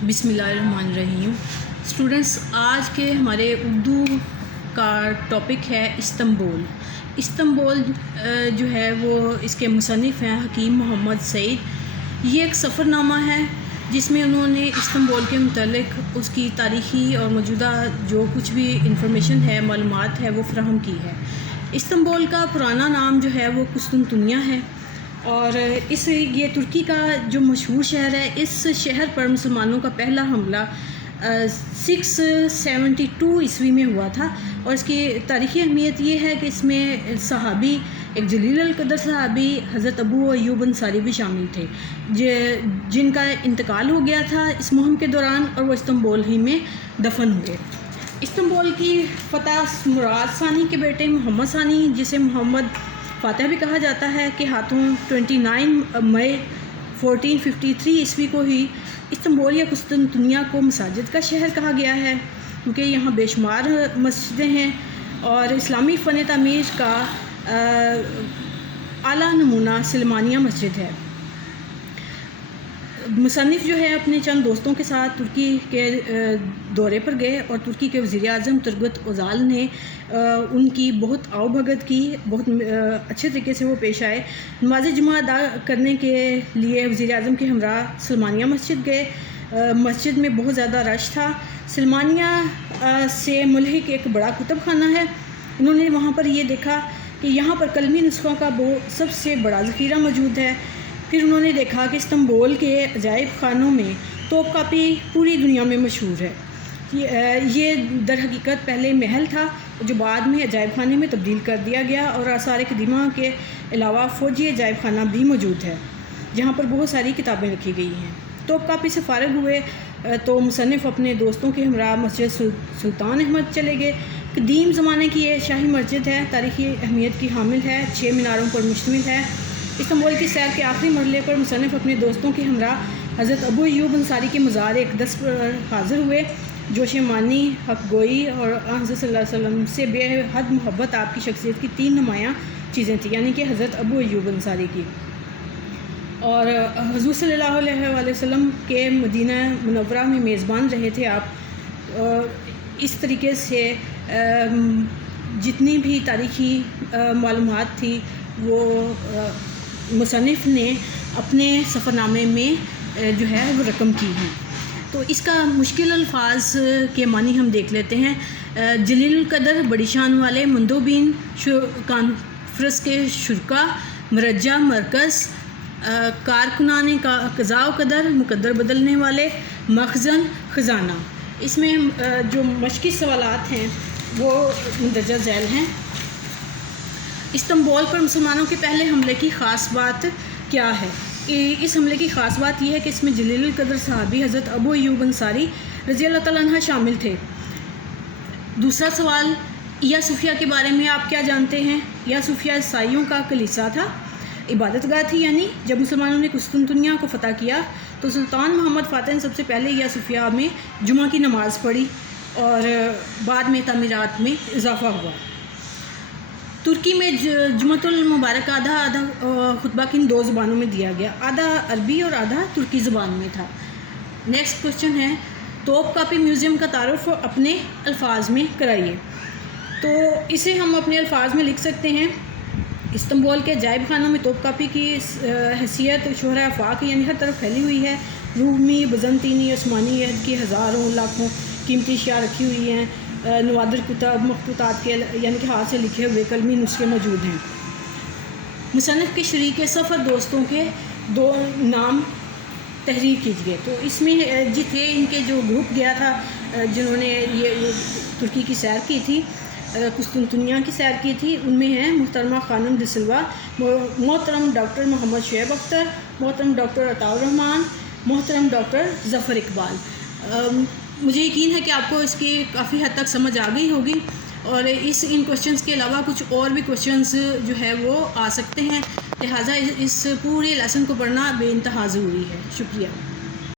بسم اللہ الرحمن الرحیم۔ اسٹوڈنٹس، آج کے ہمارے اردو کا ٹاپک ہے استنبول۔ استنبول جو ہے وہ اس کے مصنف ہیں حکیم محمد سعید۔ یہ ایک سفر نامہ ہے جس میں انہوں نے استنبول کے متعلق اس کی تاریخی اور موجودہ جو کچھ بھی انفارمیشن ہے، معلومات ہے، وہ فراہم کی ہے۔ استنبول کا پرانا نام جو ہے وہ قسطنطنیہ ہے، اور یہ ترکی کا جو مشہور شہر ہے۔ اس شہر پر مسلمانوں کا پہلا حملہ 672 عیسوی میں ہوا تھا، اور اس کی تاریخی اہمیت یہ ہے کہ اس میں صحابی، ایک جلیل القدر صحابی حضرت ابو ایوب انصاری بھی شامل تھے، جن کا انتقال ہو گیا تھا اس مہم کے دوران، اور وہ استنبول ہی میں دفن ہوئے۔ استنبول کی فتح مراد ثانی کے بیٹے محمد ثانی، جسے محمد فاتح بھی کہا جاتا ہے، کے ہاتھوں 29 مئی 1453 عیسوی کو ہی۔ استنبول یا قسطنطنیہ کو مساجد کا شہر کہا گیا ہے کیونکہ یہاں بے شمار مسجدیں ہیں، اور اسلامی فن تعمیر کا اعلیٰ نمونہ سلیمانیہ مسجد ہے۔ مصنف جو ہے اپنے چند دوستوں کے ساتھ ترکی کے دورے پر گئے، اور ترکی کے وزیر اعظم ترگت اوزال نے ان کی بہت آؤ بھگت کی، بہت اچھے طریقے سے وہ پیش آئے۔ نماز جمعہ ادا کرنے کے لیے وزیر اعظم کے ہمراہ سلیمانیہ مسجد گئے۔ مسجد میں بہت زیادہ رش تھا۔ سلیمانیہ سے ملحق ایک بڑا کتب خانہ ہے۔ انہوں نے وہاں پر یہ دیکھا کہ یہاں پر کلمی نسخوں کا سب سے بڑا ذخیرہ موجود ہے۔ پھر انہوں نے دیکھا کہ استنبول کے عجائب خانوں میں توپ کاپی پوری دنیا میں مشہور ہے۔ یہ در حقیقت پہلے محل تھا جو بعد میں عجائب خانے میں تبدیل کر دیا گیا، اور آثار قدیمہ کے علاوہ فوجی عجائب خانہ بھی موجود ہے جہاں پر بہت ساری کتابیں رکھی گئی ہیں۔ توپ کاپی سے فارغ ہوئے تو مصنف اپنے دوستوں کے ہمراہ مسجد سلطان احمد چلے گئے۔ قدیم زمانے کی یہ شاہی مسجد ہے، تاریخی اہمیت کی حامل ہے، 6 میناروں پر مشتمل ہے۔ استنبول کی سیر کے آخری مرحلے پر مصنف اپنے دوستوں کے ہمراہ حضرت ابو ایوب انصاری کے مزار اقدس پر حاضر ہوئے۔ جوش مانی، حق گوئی اور حضرت صلی اللہ علیہ وسلم سے بے حد محبت آپ کی شخصیت کی 3 نمایاں چیزیں تھیں، یعنی کہ حضرت ابو ایوب انصاری کی، اور حضور صلی اللہ علیہ وآلہ وسلم کے مدینہ منورہ میں میزبان رہے تھے آپ۔ اس طریقے سے جتنی بھی تاریخی معلومات تھی وہ مصنف نے اپنے سفر نامے میں جو ہے وہ رقم کی ہیں۔ تو اس کا مشکل الفاظ کے معنی ہم دیکھ لیتے ہیں۔ جلیل القدر، بڑی شان والے، مندوبین، کانفرنس کے شرکا، مرجع، مرکز، کارکنان قضاء و قدر، مقدر بدلنے والے، مخزن، خزانہ۔ اس میں جو مشقی سوالات ہیں وہ مندرجہ ذیل ہیں۔ استنبول پر مسلمانوں کے پہلے حملے کی خاص بات کیا ہے؟ اس حملے کی خاص بات یہ ہے کہ اس میں جلیل القدر صحابی حضرت ابو ایوب انصاری رضی اللہ تعالیٰ عنہ شامل تھے۔ دوسرا سوال، یا صوفیہ کے بارے میں آپ کیا جانتے ہیں؟ یا صوفیہ عیسائیوں کا کلیسا تھا، عبادت گاہ تھی، یعنی جب مسلمانوں نے قسطنطنیہ کو فتح کیا تو سلطان محمد فاتح نے سب سے پہلے یا صوفیہ میں جمعہ کی نماز پڑھی، اور بعد میں تعمیرات میں اضافہ ہوا۔ ترکی میں جمعۃ المبارک آدھا خطبہ کن 2 زبانوں میں دیا گیا؟ آدھا عربی اور آدھا ترکی زبان میں تھا۔ نیکسٹ کوشچن ہے، توپ کاپی میوزیم کا تعارف اپنے الفاظ میں کرائیے۔ تو اسے ہم اپنے الفاظ میں لکھ سکتے ہیں۔ استنبول کے عجائب خانوں میں توپ کاپی کی حیثیت شہرہ آفاق، یعنی ہر طرف پھیلی ہوئی ہے۔ رومی، بزنطینی، عثمانی عہد کی ہزاروں لاکھوں قیمتی اشیاء رکھی ہوئی ہیں۔ نوادر کتب، مخطوطات کے یعنی کہ ہاتھ سے لکھے ہوئے کلمی نسخے موجود ہیں۔ مصنف کے شریک سفر دوستوں کے 2 نام تحریر کیجیے۔ تو اس میں تھے ان کے جو گروپ گیا تھا جنہوں نے یہ ترکی کی سیر کی تھی، قسطنطنیہ کی سیر کی تھی، ان میں ہیں محترمہ خانم دسلوا، محترم ڈاکٹر محمد شعیب اختر، محترم ڈاکٹر عطاء الرحمان، محترم ڈاکٹر ظفر اقبال۔ مجھے یقین ہے کہ آپ کو اس کی کافی حد تک سمجھ آ گئی ہوگی، اور ان کوشچنس کے علاوہ کچھ اور بھی کوشچنس جو ہے وہ آ سکتے ہیں، لہٰذا اس پورے لیسن کو پڑھنا بے انتہا ضروری ہے۔ شکریہ۔